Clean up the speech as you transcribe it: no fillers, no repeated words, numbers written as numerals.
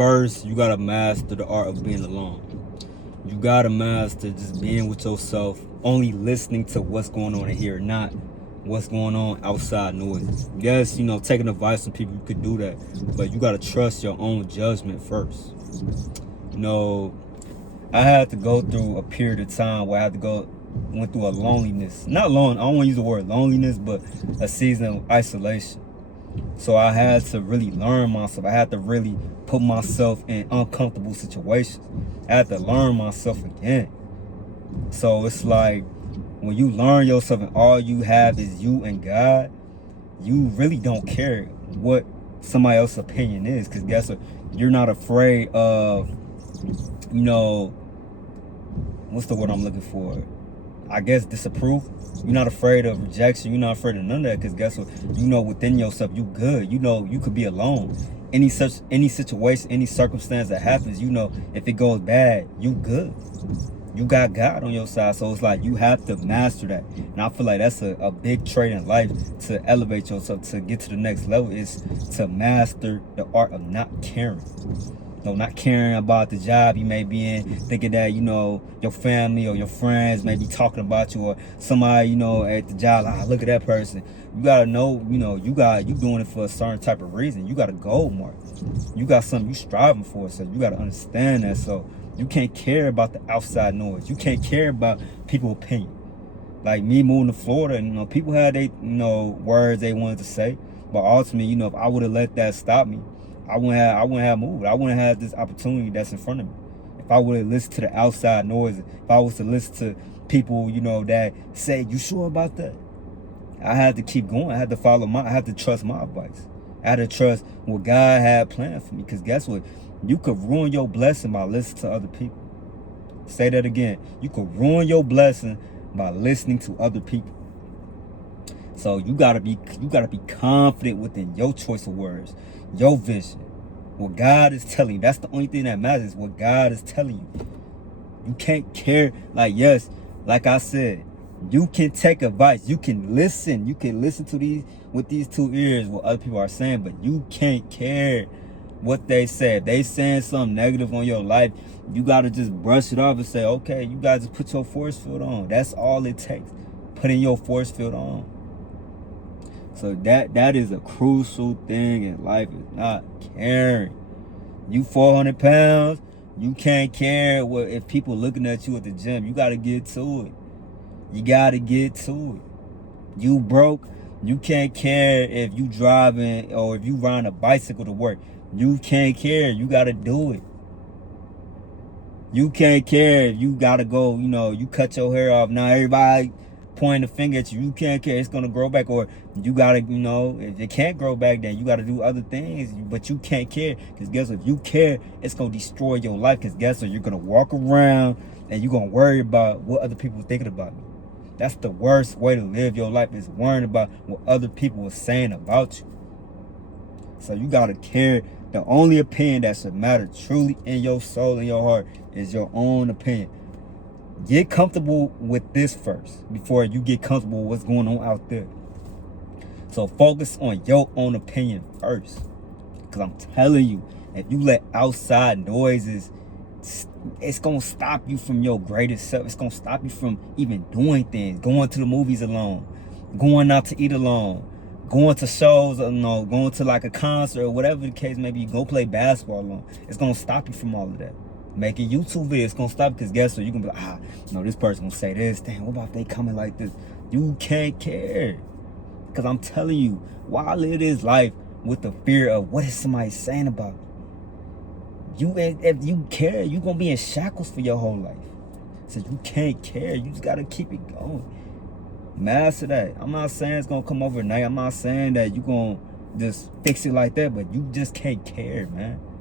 first, you gotta master the art of being alone. You gotta master just being with yourself, only listening to what's going on in here, not what's going on outside noises. Yes, taking advice from people, you could do that, but you gotta trust your own judgment first. I had to go through a period of time where went through a loneliness. Not long, I don't want to use the word loneliness, but a season of isolation. So I had to really learn myself. I had to really put myself in uncomfortable situations. I had to learn myself again. So it's like when you learn yourself and all you have is you and God, you really don't care what somebody else's opinion is. Because guess what? You're not afraid of, what's the word I'm looking for? I guess disapproval. You're not afraid of rejection. You're not afraid of none of that, because guess what? Within yourself, you good. You could be alone. Any situation, any circumstance that happens, if it goes bad, you good. You got God on your side. So it's like you have to master that. And I feel like that's a big trait in life to elevate yourself, to get to the next level, is to master the art of not caring. Not caring about the job you may be in, thinking that, your family or your friends may be talking about you, or somebody, at the job, look at that person. You gotta know, you doing it for a certain type of reason. You got a goal, Mark. You got something you striving for, so you gotta understand that. So you can't care about the outside noise. You can't care about people's opinion. Like me moving to Florida, people had they, words they wanted to say, but ultimately, if I would have let that stop me, I wouldn't have moved. I wouldn't have this opportunity that's in front of me. If I would have listened to the outside noise, if I was to listen to people, that say, you sure about that? I had to keep going. I had to trust my advice. I had to trust what God had planned for me. Because guess what? You could ruin your blessing by listening to other people. Say that again. You could ruin your blessing by listening to other people. So you gotta be confident within your choice of words, your vision, what God is telling you. That's the only thing that matters, what God is telling you. You can't care. Yes, like I said, you can take advice. You can listen. You can listen to these with these two ears, what other people are saying, but you can't care what they say. If they saying something negative on your life, you gotta just brush it off and say, okay, you guys just put your force field on. That's all it takes. Putting your force field on. So that is a crucial thing in life, is not caring. You 400 pounds, you can't care if people looking at you at the gym. You gotta get to it. You gotta get to it. You broke, you can't care if you driving or if you riding a bicycle to work. You can't care. You gotta do it. You can't care if you gotta go, you cut your hair off. Now everybody pointing the finger at you. You can't care. It's gonna grow back. Or you gotta, if it can't grow back, then you gotta do other things. But you can't care, because guess what? If you care, it's gonna destroy your life. Because guess what? You're gonna walk around and you're gonna worry about what other people are thinking about you. That's the worst way to live your life, is worrying about what other people are saying about you. So you gotta care. The only opinion that should matter truly in your soul and your heart is your own opinion. Get comfortable with this first before you get comfortable with what's going on out there. So focus on your own opinion first. Because I'm telling you, if you let outside noises, it's going to stop you from your greatest self. It's going to stop you from even doing things. Going to the movies alone. Going out to eat alone. Going to shows, going to like a concert or whatever the case may be. Go play basketball alone. It's going to stop you from all of that. Making YouTube videos, it's going to stop, because guess what? You're going to be like, this person going to say this. Damn, what about if they coming like this? You can't care. Because I'm telling you, why live this life with the fear of what is somebody saying about you? If you care, you're going to be in shackles for your whole life. So you can't care. You just got to keep it going. Master that. I'm not saying it's going to come overnight. I'm not saying that you're going to just fix it like that, but you just can't care, man.